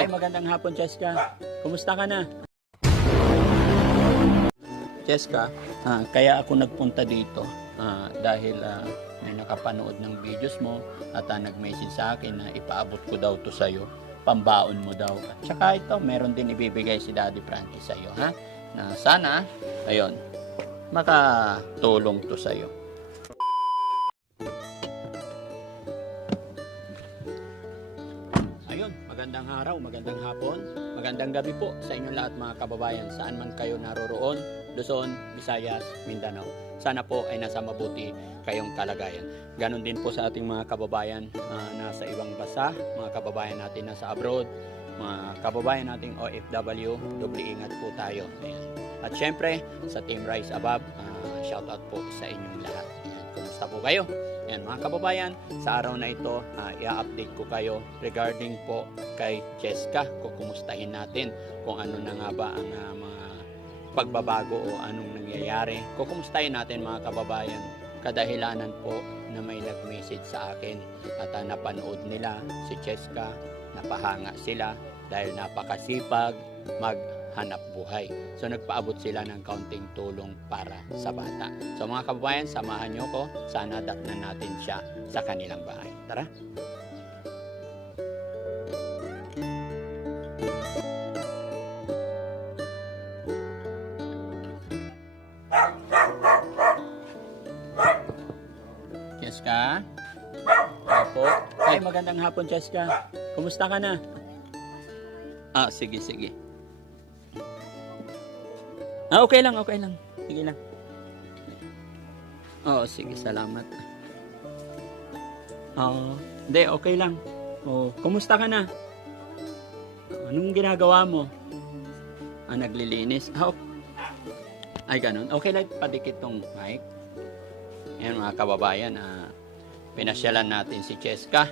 Ay, magandang hapon, Cheska. Kumusta ka na? Cheska, ah, kaya ako nagpunta dito ah, dahil ah, may nakapanood ng videos mo at ah, nag-message sa akin na ipaabot ko daw to sa'yo. Pambaon mo daw. At saka ito, meron din ibibigay si Daddy Frankie sa'yo, ha? Na sana, ayun, makatulong to sa'yo. Magandang gabi po sa inyong lahat mga kababayan saan man kayo naroroon, Luzon, Visayas, Mindanao. Sana po ay nasa mabuti kayong kalagayan. Ganon din po sa ating mga kababayan ah, nasa ibang bansa, mga kababayan natin nasa abroad, mga kababayan nating OFW, doble ingat po tayo. Ayan. At syempre, sa Team Rise Above, ah, shoutout po sa inyong lahat. Ayan. Kumusta po kayo? Ayan, mga kababayan, sa araw na ito, ah, i-update ko kayo regarding po kay Jessica. Kung kumustahin natin kung ano na nga ba ang ah, mga pagbabago o anong nangyayari. Kukumustahin natin mga kababayan kadahilanan po na may nag-message sa akin at ah, napanood nila si Cheska, napahanga sila dahil napakasipag maghanap buhay. So nagpaabot sila ng kaunting tulong para sa bata. So mga kababayan, samahan nyo ko. Sana datnan natin siya sa kanilang bahay. Tara! Cheska? Apo? Ay, magandang hapon, Cheska. Kumusta ka na? Ah, sige, sige. Ah, okay lang, okay lang. Sige lang. Oo, sige, salamat. Oo, hindi, okay lang. Oo, kumusta ka na? Anong ginagawa mo? Ah, naglilinis. Ah, ay, ganun. Okay lang, padikit tong mic. Ayan mga kababayan, ah, pinasyalan natin si Cheska.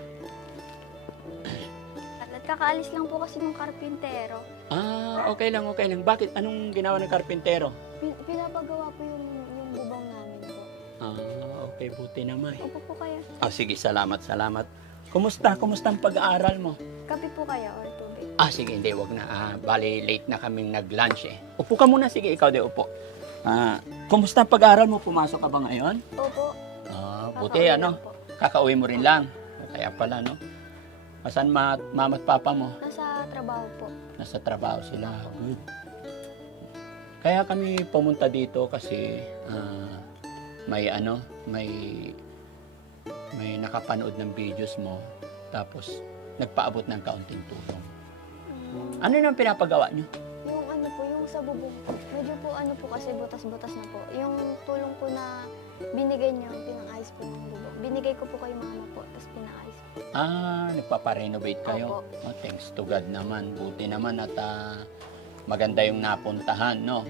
At kakaalis lang po kasi ng karpintero. Ah, okay lang, okay lang. Bakit? Anong ginawa ng karpintero? Pin- pinapagawa po yung, yung bubong namin po. Ah, okay, buti naman. Upo po kayo. Ah, sige, salamat, salamat. Kumusta? Kumusta ang pag-aaral mo? Kape po kayo or tubig. Ah, sige, hindi, wag na. Ah, bali, late na kaming nag-lunch eh. Upo ka muna, sige, ikaw di upo. Ah, kumusta ang pag-aaral mo? Pumasok ka ba ngayon? Opo. Ah, kakauwi buti, lang ano? po. Kakauwi mo rin lang. Kaya pala, no? Asan ma mama at papa mo? Nasa trabaho po. Nasa trabaho sila. Good. Kaya kami pumunta dito kasi ah, may ano, may may nakapanood ng videos mo tapos nagpaabot ng kaunting tulong. Mm, Ano yung pinapagawa nyo? yung ano po, yung sa bubong po. Medyo po ano po kasi butas-butas na po. Yung tulong po na binigay niyo, pinang-ayos po ng bubong. Binigay ko po kay mama po, tapos pinang-ayos po. Ah, nagpaparenovate kayo. Opo. Oh, thanks to God naman. Buti naman at ah, maganda yung napuntahan, no?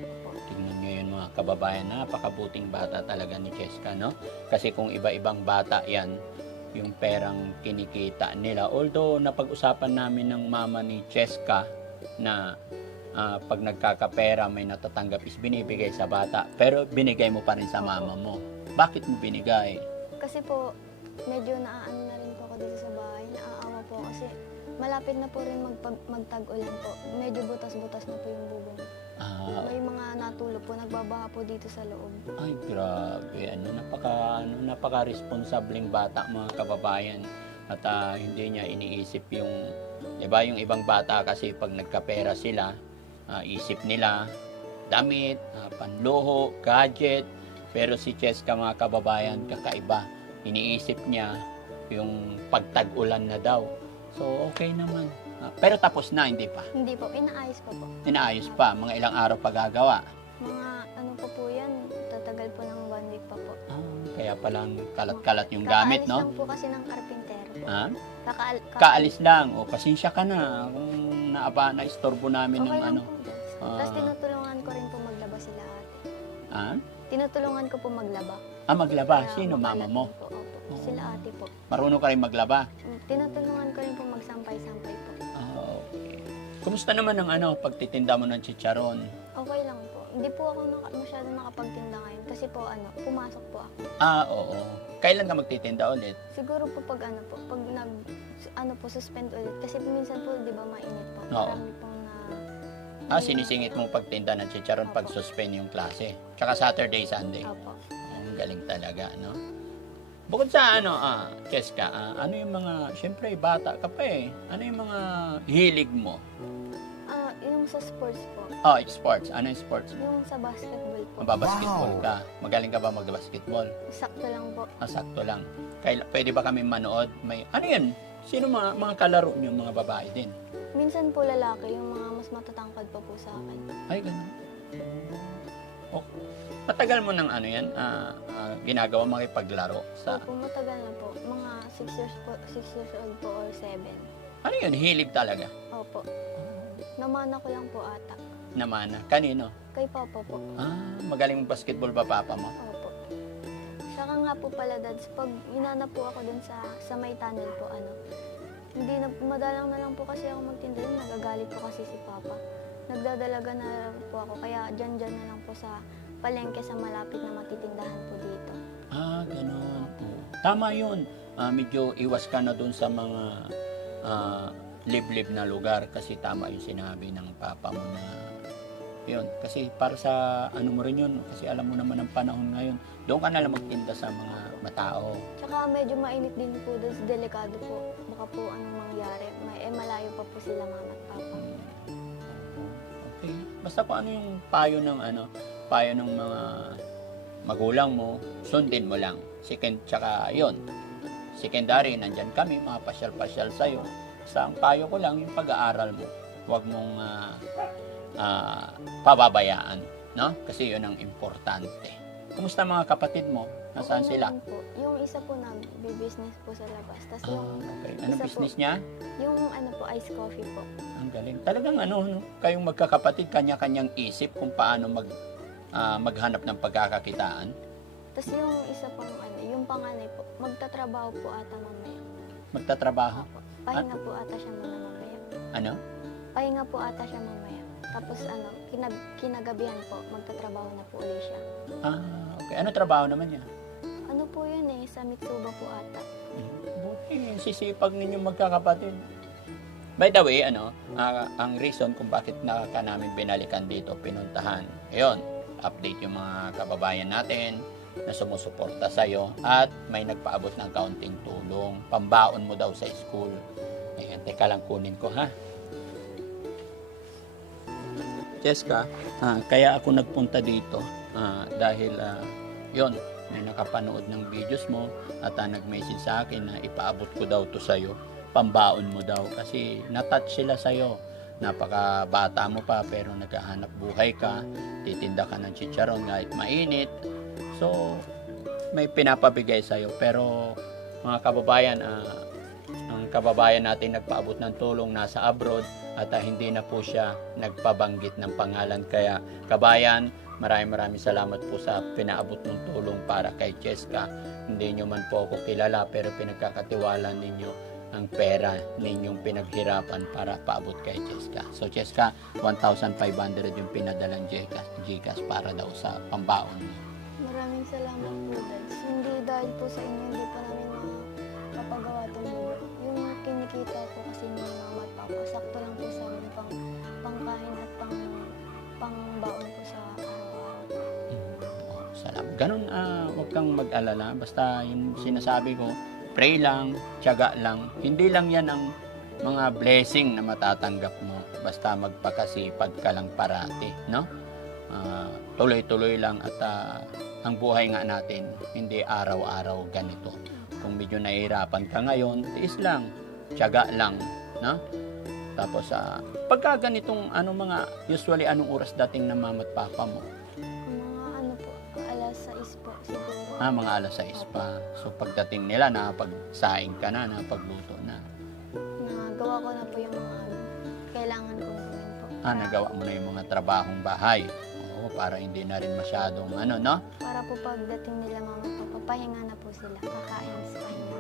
Tingnan nyo yun mga kababayan, napakabuting bata talaga ni Cheska, no? Kasi kung iba-ibang bata yan, yung perang kinikita nila. Although, napag-usapan namin ng mama ni Cheska na ah, pag nagkakapera may natatanggap is binibigay sa bata. Pero binigay mo pa rin sa mama mo. Bakit mo binigay? Kasi po, medyo naaano kasi malapit na po rin magpag- magtag-ulan po. Medyo butas-butas na po yung bubong. Ah, May mga natulog po, nagbabaha po dito sa loob. Ay, grabe. Ano, napaka, ano, napaka-responsabling bata mga kababayan. At ah, hindi niya iniisip yung, di ba, yung ibang bata kasi pag nagkapera sila, ah, isip nila, damit, ah, panluho, gadget. Pero si Cheska mga kababayan, kakaiba. Iniisip niya yung pagtag-ulan na daw. So, okay naman. Ah, pero tapos na, hindi pa. Hindi po, inaayos pa po. Inaayos pa. Mga ilang araw pa gagawa. Mga ano po po yan, tatagal po ng one week pa po. Ah, kaya palang kalat-kalat yung gamit, Kakaalis no? lang po kasi ng karpintero. Ha? Kakaal Kaalis lang. O, pasensya ka na kung naaba na istorbo namin Okay ng ano. po. Ah. Tapos tinutulungan ko rin po maglaba sila ate. Ha? Tinutulungan ko po maglaba. Ah, maglaba. Kaya Sino mama makalat mo? din Po. Opo. Oo. Sila ate po. Marunong ka rin maglaba. Mm, Tinutulungan ko rin po magsampay-sampay po. Ah, okay. Kumusta naman ang ano, pagtitinda mo ng chicharon? Okay lang po. Hindi po ako naka, masyado nakapagtinda ngayon kasi po ano, pumasok po ako. Ah, oo. Kailan ka magtitinda ulit? Siguro po pag ano po, pag nag ano po suspend ulit kasi minsan po 'di ba mainit po. marami pong na... Ah, sinisingit mong pagtinda ng chicharon pag suspend yung klase. Tsaka Saturday, Sunday. Opo. Ang galing talaga, no? Bukod sa ano, ah, Cheska, ah, ano yung mga, syempre, bata ka pa eh. Ano yung mga hilig mo? Ah, yung sa sports po. Oh, sports. Ano yung sports mo? Yung sa basketball po. Mababasketball ka. Magaling ka ba magbasketball? Sakto lang po. Ah, sakto lang. Kaila, pwede ba kami manood? May, ano yan? Sino mga, mga kalaro niyo, mga babae din? Minsan po lalaki, yung mga mas matatangkad pa po sa akin. Ay, ganun. Oh, matagal mo ng ano yan, ah, ah, ginagawa makipaglaro sa, Opo, matagal na po. Mga 6 years po, 6 years old po or 7. ano yun, hilig talaga. Opo. Namana ko lang po ata. Naman, kanino? Kay Papa po. Ah, magaling basketball ba papa mo? Opo. Saka nga po pala, dads, pag inana po ako dun sa, sa may tunnel po, ano, hindi na, madalang na lang po kasi ako magtinda dun, nagagalit po kasi si Papa. Nagdadalaga na lang po ako, kaya dyan-dyan na lang po sa palengke sa malapit na matitindahan po dito. Ah, ganun. Tama yun. Ah, medyo iwas ka na dun sa mga ah, liblib na lugar kasi tama yung sinabi ng papa mo na yun. Kasi para sa ano mo rin yun, kasi alam mo naman ang panahon ngayon, doon ka na lang magtinda sa mga matao. Tsaka medyo mainit din po doon, delikado po. Baka po anong mangyari. May, eh, malayo pa po sila mama at papa. Okay. Basta kung ano yung payo ng ano, payo ng mga magulang mo, sundin mo lang. Second, tsaka yun. Secondary, nandyan kami, mga pasyal-pasyal sa'yo. Sa ang payo ko lang, yung pag-aaral mo. Huwag mong ah, ah, pababayaan. No? Kasi yun ang importante. Kumusta mga kapatid mo? Nasaan Okay sila? Po. Yung isa po nag-business po sa labas. Tapos Ah, yung, okay. Anong isa po. business niya? yung ano po, ice coffee po. Ang galing. Talagang ano, no? kayong magkakapatid, kanya-kanyang isip kung paano mag, ah, maghanap ng pagkakakitaan. Tapos yung isa pong ano, yung panganay po, magtatrabaho po ata mamaya. Magtatrabaho. Opo. Pahinga po ata siya muna mamaya. Ano? Pahinga po ata siya mamaya. Tapos ano, kinag kinagabihan po, magtatrabaho na po ulit siya. Ah, okay. Ano trabaho naman niya? Ano po yun eh, sa Mitsuba po ata. Buti, sisipag ninyong magkakapatid. By the way, ano, ah, ang reason kung bakit na ka namin binalikan dito, pinuntahan. Ayun, update yung mga kababayan natin na sumusuporta sa'yo at may nagpaabot ng kaunting tulong. Pambaon mo daw sa school. Ayan, teka lang kunin ko ha. Jessica, ah, kaya ako nagpunta dito ah, dahil ah, yon may nakapanood ng videos mo at ah, nag-message sa akin na ipaabot ko daw to sa'yo pambaon mo daw kasi natouch sila sa'yo napaka bata mo pa pero naghahanap buhay ka titinda ka ng chicharon kahit mainit. So may pinapabigay sa'yo. Pero mga kababayan ah, ang kababayan natin nagpaabot ng tulong nasa abroad at ah, hindi na po siya nagpabanggit ng pangalan. Kaya kabayan maraming maraming salamat po sa pinaabot ng tulong para kay Cheska. Hindi nyo man po ako kilala pero pinagkakatiwala ninyo ang pera ninyong pinaghirapan para paabot kay Cheska. So Cheska, 1,500 yung pinadalang Gcash, Gcash para daw sa pambaon niya. Maraming salamat po, Dads. Hindi dahil po sa inyo, hindi pa namin makapagawa itong. Yung kinikita po kasi ni mama at papa, sakto lang po sa amin pang pangkain at pang pangbaon po sa araw-araw. Oh, Salamat. Ganun, ah, huwag kang mag-alala. Basta yung sinasabi ko, pray lang, tiyaga lang. Hindi lang yan ang mga blessing na matatanggap mo. Basta magpakasipag ka lang parati, no? Ah, tuloy-tuloy lang at ah, ang buhay nga natin, hindi araw-araw ganito. Kung medyo nahihirapan ka ngayon, tiis lang, tiyaga lang, no? Tapos, ah, pagka ganitong ano mga, usually anong oras dating na mama papa mo? Po, alas 6 po siguro. Ah, mga alas 6 pa. So pagdating nila, nakapagsaing ka na, nakapagluto na. Nagawa ko na po yung mga kailangan kong gawin po. Ah, nagawa mo na yung mga trabahong bahay. Oo, para hindi na rin masyadong ano, no? Para po pagdating nila mama at papa, pahinga na po sila. Kakain sa pahinga.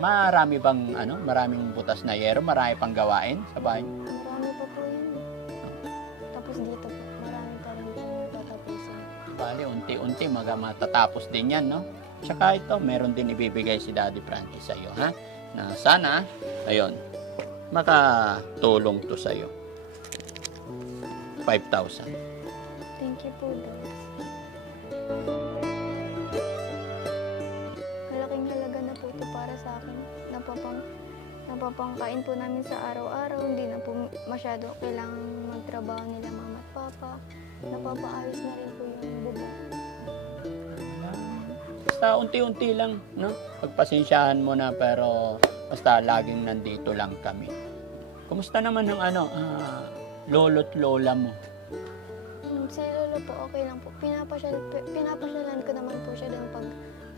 Marami bang, ano, maraming butas na yero, marami pang gawain sa bahay. Bali, unti-unti maga matatapos din yan, no? Tsaka ito, meron din ibibigay si Daddy Frankie sa iyo, ha? Na sana, ayun, makatulong to sa'yo. 5,000. Thank you po, Dads. Malaking halaga na po ito para sa akin. Napapang, napapangkain po namin sa araw-araw. Hindi na po masyado kailangang magtrabaho nila mama at papa. Napapaayos na rin po Basta unti-unti lang, no? Pagpasensyahan mo na pero basta laging nandito lang kami. Kumusta naman ang ano, ah, lolo't lola mo? Hmm, Si Lolo po, okay lang po. Pinapasyal, pi- pinapasyalan ko naman po siya doon pag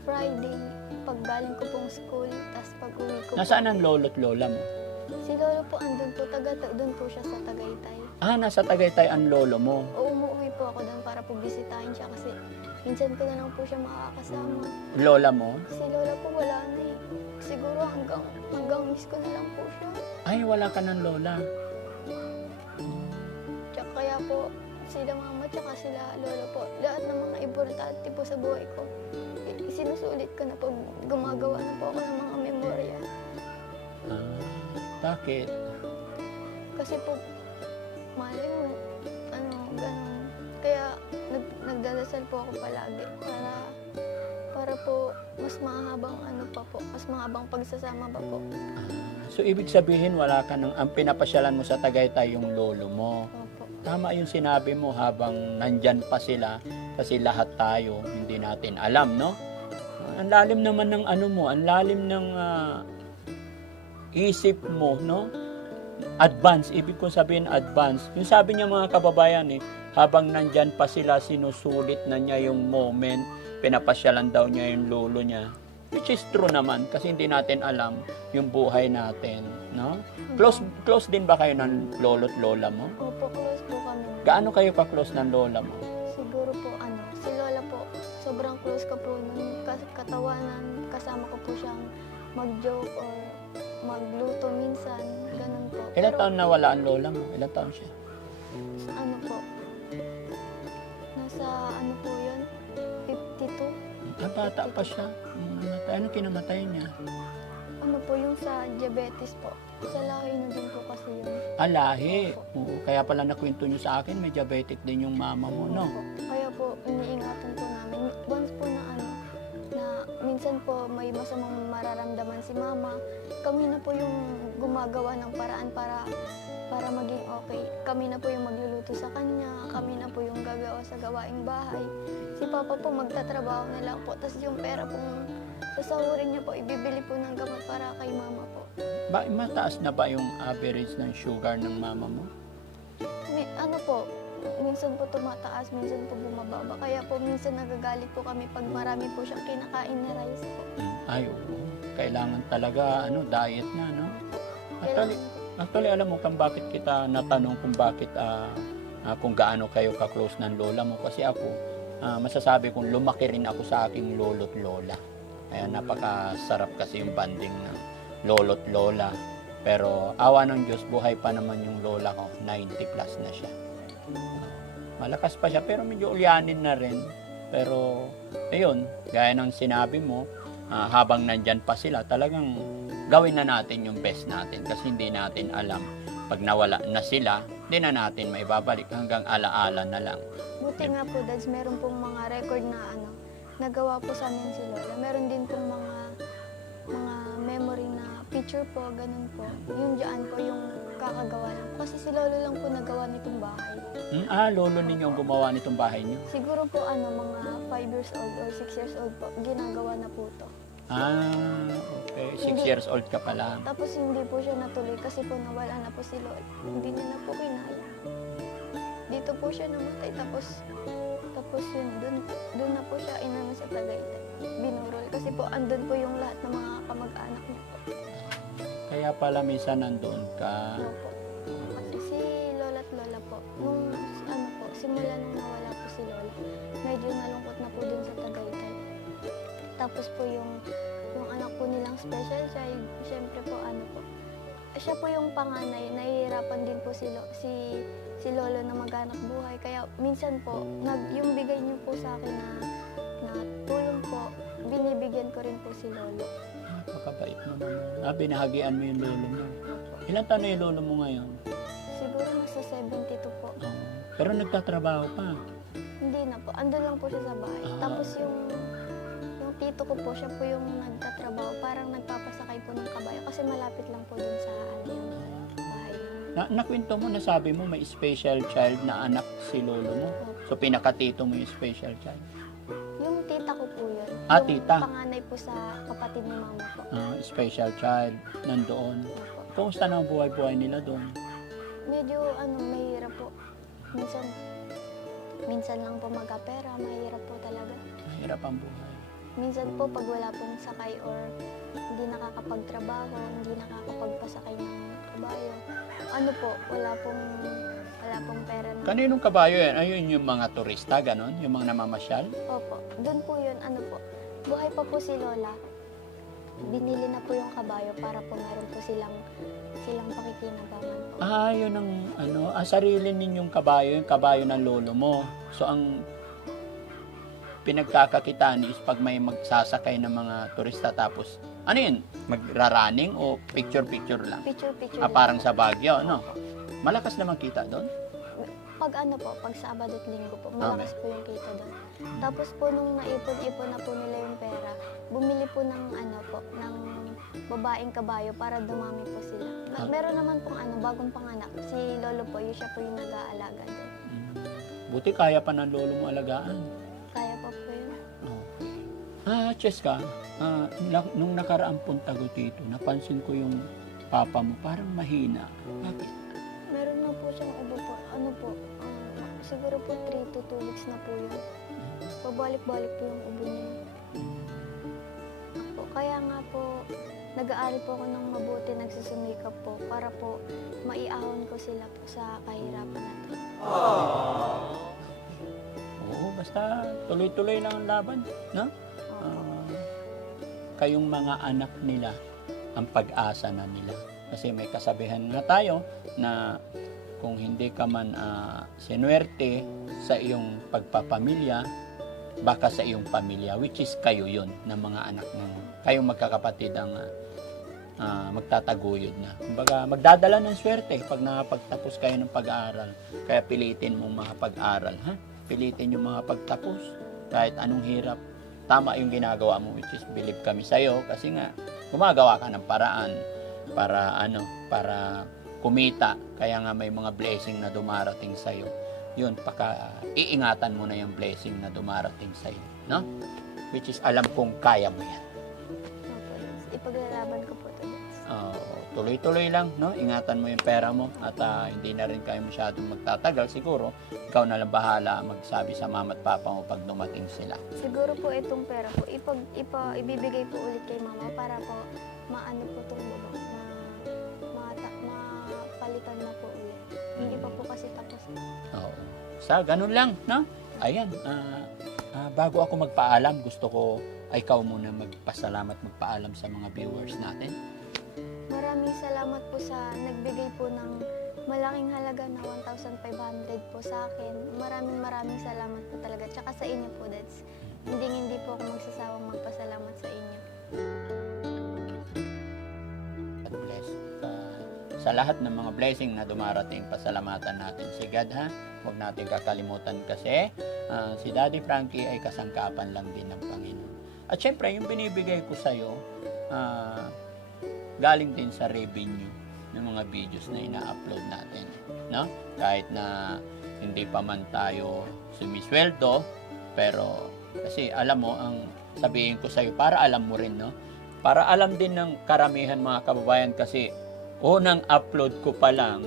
Friday, pag galing ko pong school, tapos pag uwi ko Nasaan ang lolo't lola mo? po. Si Lolo po andun po, taga, doon po siya sa Tagaytay. Ah, nasa Tagaytay ang lolo mo. O umuwi po ako doon para po bisitahin siya kasi minsan ko na lang po siya makakasama. Lola mo? Si Lola po wala na eh. Siguro hanggang, hanggang miss ko na lang po siya. Ay, wala ka ng lola. Tsaka kaya po, sila mama tsaka sila lolo po, lahat ng mga importante po sa buhay ko, sinusulit ko na po, gumagawa na po ako ng mga memorya. Ah, bakit? Kasi po, malay mo, ano, ganun. Kaya nag, po ako palagi para para po mas mahabang ano pa po, mas mahabang pagsasama pa po. Ah, so, ibig sabihin, wala ka ng, ang pinapasyalan mo sa Tagaytay yung lolo mo. Opo. Tama yung sinabi mo habang nandyan pa sila kasi lahat tayo hindi natin alam, no? Ang lalim naman ng ano mo, ang lalim ng ah, isip mo, no? Advance, ibig ko sabihin advance. Yung sabi niya mga kababayan eh, habang nandyan pa sila, sinusulit na niya yung moment, pinapasyalan daw niya yung lolo niya. Which is true naman kasi hindi natin alam yung buhay natin, no? Close close din ba kayo ng lolo't lola mo? Opo, close po kami. Gaano kayo ka-close ng lola mo? Siguro po ano, si Lola po, sobrang close ka po nun, kas- katawanan, kasama ko po siyang mag-joke or magluto minsan, ganun po. Ilan Pero, taon na wala ang lola mo? Ilan taon siya? Ano po, nasa ano po yun, 52? Ah, bata pa siya. Namatay. Ano kinamatay niya? Ano po yung sa diabetes po. Sa lahi na din po kasi yun. Ah, lahi. Oo, kaya pala nakwento niyo sa akin, may diabetic din yung mama mo, no? Kaya po, iniingatan po namin. Once po na ano, na minsan po may masamang mararamdaman si mama, kami na po yung gumagawa ng paraan para para maging okay. Kami na po yung magluluto sa kanya, kami na po yung gagawa sa gawaing bahay. Si Papa po magtatrabaho na lang po, tapos yung pera pong sasahurin niya po, ibibili po ng gamot para kay mama po. Ba, mataas na ba yung average ng sugar ng mama mo? May, ano po, minsan po tumataas, minsan po bumababa. Kaya po minsan nagagalit po kami pag marami po siyang kinakain na rice po. Mm, Ay, oo. Kailangan talaga, ano, diet na, no? Actually. Actually, alam mo kung bakit kita natanong kung bakit, ah, ah, kung gaano kayo ka-close ng lola mo. Kasi ako, ah, masasabi kong lumaki rin ako sa aking lolo't lola. Kaya napakasarap kasi yung banding ng lolo't lola. Pero awa ng Diyos, buhay pa naman yung lola ko. 90 plus na siya. Malakas pa siya, pero medyo ulyanin na rin. Pero, ayun, gaya ng sinabi mo, ah, habang nandyan pa sila, talagang gawin na natin yung best natin kasi hindi natin alam pag nawala na sila, hindi na natin maibabalik hanggang alaala na lang. Buti nga po, Dads, meron pong mga record na ano, nagawa po sa amin si Lola. Meron din pong mga mga memory na picture po, ganun po. Yung dyan po, yung kakagawa. Kasi si Lolo lang po nagawa nitong bahay. Hmm, ah, lolo ninyo ang gumawa nitong bahay niyo? Siguro po ano, mga 5 years old or 6 years old po, ginagawa na po to. Ah, okay. Six Hindi. years old ka pa lang. Tapos hindi po siya natuloy kasi po nawala na po si Lola. Hindi niya na po kinaya. Dito po siya namatay tapos tapos yun, dun, dun na po siya inano sa Tagaytay. Binurol kasi po andun po yung lahat ng mga kamag-anak niya po. Kaya pala minsan nandoon ka. Opo. Kasi po, nung ano po, simula nung nawala po si Lola, medyo nalungkot na po dun sa Tagaytay. Tapos po yung, yung anak po nilang special child, syempre po ano po, siya po yung panganay, nahihirapan din po si, Lo, si, si Lolo na maghanap buhay. Kaya minsan po, nag, yung bigay niyo po sa akin na, na tulong po, binibigyan ko rin po si Lolo. Napakabait naman. Ah, binahagian mo yung lolo mo. Ilan taon na yung lolo mo ngayon? Siguro nasa 72 po. Pero nagtatrabaho pa. Hindi na po. Ando lang po siya sa bahay. Ah. Tapos yung yung tito ko po, siya po yung nagtatrabaho. Parang nagpapasakay po ng kabayo. Kasi malapit lang po dun sa ano yung bahay. Na, nakwento mo, nasabi mo may special child na anak si lolo mo. So pinakatito mo yung special child. Yung tita ko po yun. Ah, yung tita. panganay po sa kapatid ni mama po. Ah, special child nandoon. Opo. Kumusta na ang buhay-buhay nila doon? Medyo ano, mahirap po. Minsan, minsan lang po magkapera, mahirap po talaga. Mahirap ang buhay. Minsan po pag wala pong sakay or hindi nakakapagtrabaho, hindi nakakapagpasakay ng kabayo, ano po, wala pong wala pong pera na. Kaninong kabayo yan? Ayun yung mga turista, ganon? Yung mga namamasyal? Opo, doon po yun, ano po, buhay pa po si Lola. Binili na po yung kabayo para po meron po silang silang pakikinabangan po. Ah, yun ang ano, ah, sarili ninyong kabayo, yung kabayo ng lolo mo. So ang pinagkakakitaan is pag may magsasakay ng mga turista tapos ano yun? Magraraning o picture-picture lang? Picture picture. Ah, parang sa Baguio, no? Malakas naman kita doon? Pag ano po, pag Sabado at Linggo po, malakas po yung kita doon. Tapos po nung naipon-ipon na po nila yung pera, bumili po ng ano po, ng babaeng kabayo para dumami po sila. Ah. Ma- Meron naman pong ano, bagong panganak. Si Lolo po, yun siya po yung nag-aalaga doon. Mm. Buti kaya pa ng lolo mo alagaan. Kaya pa po yun. Oh. Ah, Cheska, ah, na- nung nakaraang punta ko dito, napansin ko yung papa mo parang mahina. Bakit? Po siyang iba po, ano po, um, siguro po 3 to 2 weeks na po yun. Pabalik-balik po yung ubo niya. Po, kaya nga po, nag-aaral po ako ng mabuti, nagsusumikap po para po maiahon ko sila po sa kahirapan natin. Oo, basta tuloy-tuloy lang ang laban, no? Ah, kayong mga anak nila, ang pag-asa na nila. Kasi may kasabihan na tayo na kung hindi ka man ah, sinuwerte sa iyong pagpapamilya, baka sa iyong pamilya, which is kayo yun, ng mga anak ng kayong magkakapatid ang ah, magtataguyod na. Kumbaga, magdadala ng swerte pag nakapagtapos kayo ng pag-aaral. Kaya pilitin mong makapag-aral, ha? Pilitin yung mga pagtapos. Kahit anong hirap, tama yung ginagawa mo, which is believe kami sa'yo. Kasi nga, gumagawa ka ng paraan para ano, para kumita. Kaya nga may mga blessing na dumarating sa'yo. Yun, paka iingatan mo na yung blessing na dumarating sa'yo. No? Which is, alam kong kaya mo yan. Ipaglalaban ko po ito. Oo, tuloy-tuloy lang, no? Ingatan mo yung pera mo at ah, hindi na rin kayo masyadong magtatagal. Siguro, ikaw na lang bahala magsabi sa mama at papa mo pag dumating sila. Siguro po itong pera po, ipag, ipa, ibibigay po ulit kay mama para po maano po itong baba, mapalitan na po ulit. Hindi pa po kasi tapos. Oo. Sa ganun lang, no? Ayan, ah, ah, bago ako magpaalam, gusto ko ay ikaw muna magpasalamat, magpaalam sa mga viewers natin. Maraming salamat po sa nagbigay po ng malaking halaga na 1,500 po sa akin. Maraming maraming salamat po talaga. Tsaka sa inyo po, Dads. Hindi hindi po ako magsasawang magpasalamat sa inyo. Sa lahat ng mga blessing na dumarating, pasalamatan natin si God, ha? Huwag natin kakalimutan kasi ah, si Daddy Frankie ay kasangkapan lang din ng Panginoon. At syempre, yung binibigay ko sa'yo, ah, galing din sa revenue ng mga videos na ina-upload natin. No? Kahit na hindi pa man tayo sumisweldo, pero kasi alam mo, ang sabihin ko sa'yo, para alam mo rin, no? Para alam din ng karamihan mga kababayan kasi unang upload ko pa lang,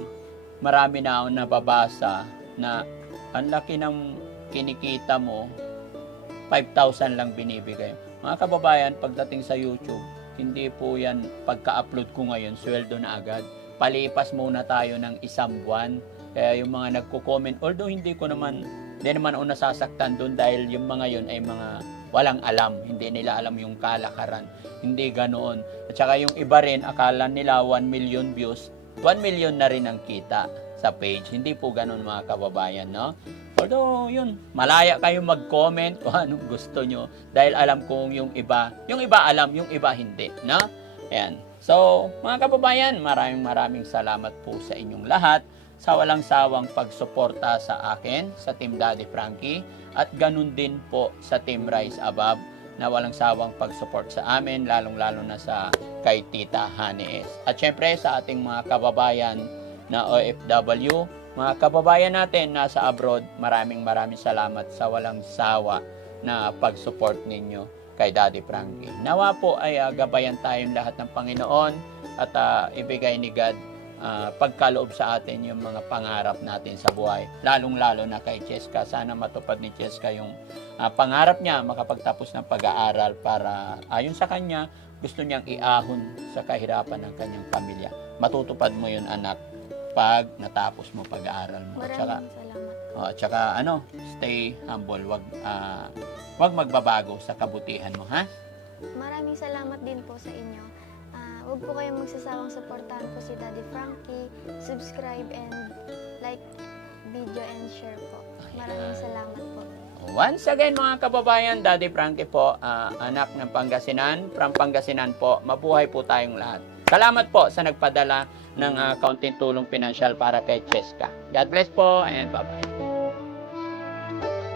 marami na akong nababasa na ang laki ng kinikita mo, 5,000 lang binibigay. Mga kababayan, pagdating sa YouTube, hindi po yan pagka-upload ko ngayon, sweldo na agad. Palipas muna tayo ng isang buwan. Kaya yung mga nagko-comment, although hindi ko naman, hindi naman ako nasasaktan doon dahil yung mga yun ay mga walang alam. Hindi nila alam yung kalakaran. Hindi ganoon. At saka yung iba rin, akala nila 1 million views, 1 million na rin ang kita sa page. Hindi po ganoon mga kababayan, no? Although, yun, malaya kayo mag-comment kung anong gusto nyo. Dahil alam kong yung iba, yung iba alam, yung iba hindi, no? Ayan. So, mga kababayan, maraming maraming salamat po sa inyong lahat sa walang sawang pagsuporta sa akin, sa Team Daddy Frankie, at ganun din po sa Team Rise Above na walang sawang pag-support sa amin, lalong-lalo na sa kay Tita Hanes. At syempre sa ating mga kababayan na OFW, mga kababayan natin nasa abroad, maraming maraming salamat sa walang sawa na pag-support ninyo kay Daddy Frankie. Nawa po ay ah, gabayan tayong lahat ng Panginoon at ah, ibigay ni God ah, pagkaloob sa atin yung mga pangarap natin sa buhay. Lalong-lalo na kay Cheska. Sana matupad ni Cheska yung ah, pangarap niya makapagtapos ng pag-aaral para ayon sa kanya, gusto niyang iahon sa kahirapan ng kanyang pamilya. Matutupad mo yun anak pag natapos mo pag-aaral mo. Maraming salamat. Oh, at saka ano, stay humble, wag ah, wag magbabago sa kabutihan mo, ha? Maraming salamat din po sa inyo. Huwag po kayong magsasawang suportahan po si Daddy Frankie. Subscribe and like video and share po. Maraming salamat po. Once again mga kababayan, Daddy Frankie po, ah, anak ng Pangasinan, from Pangasinan po, mabuhay po tayong lahat. Salamat po sa nagpadala ng ah, kaunting tulong pinansyal para kay Cheska. God bless po and bye-bye.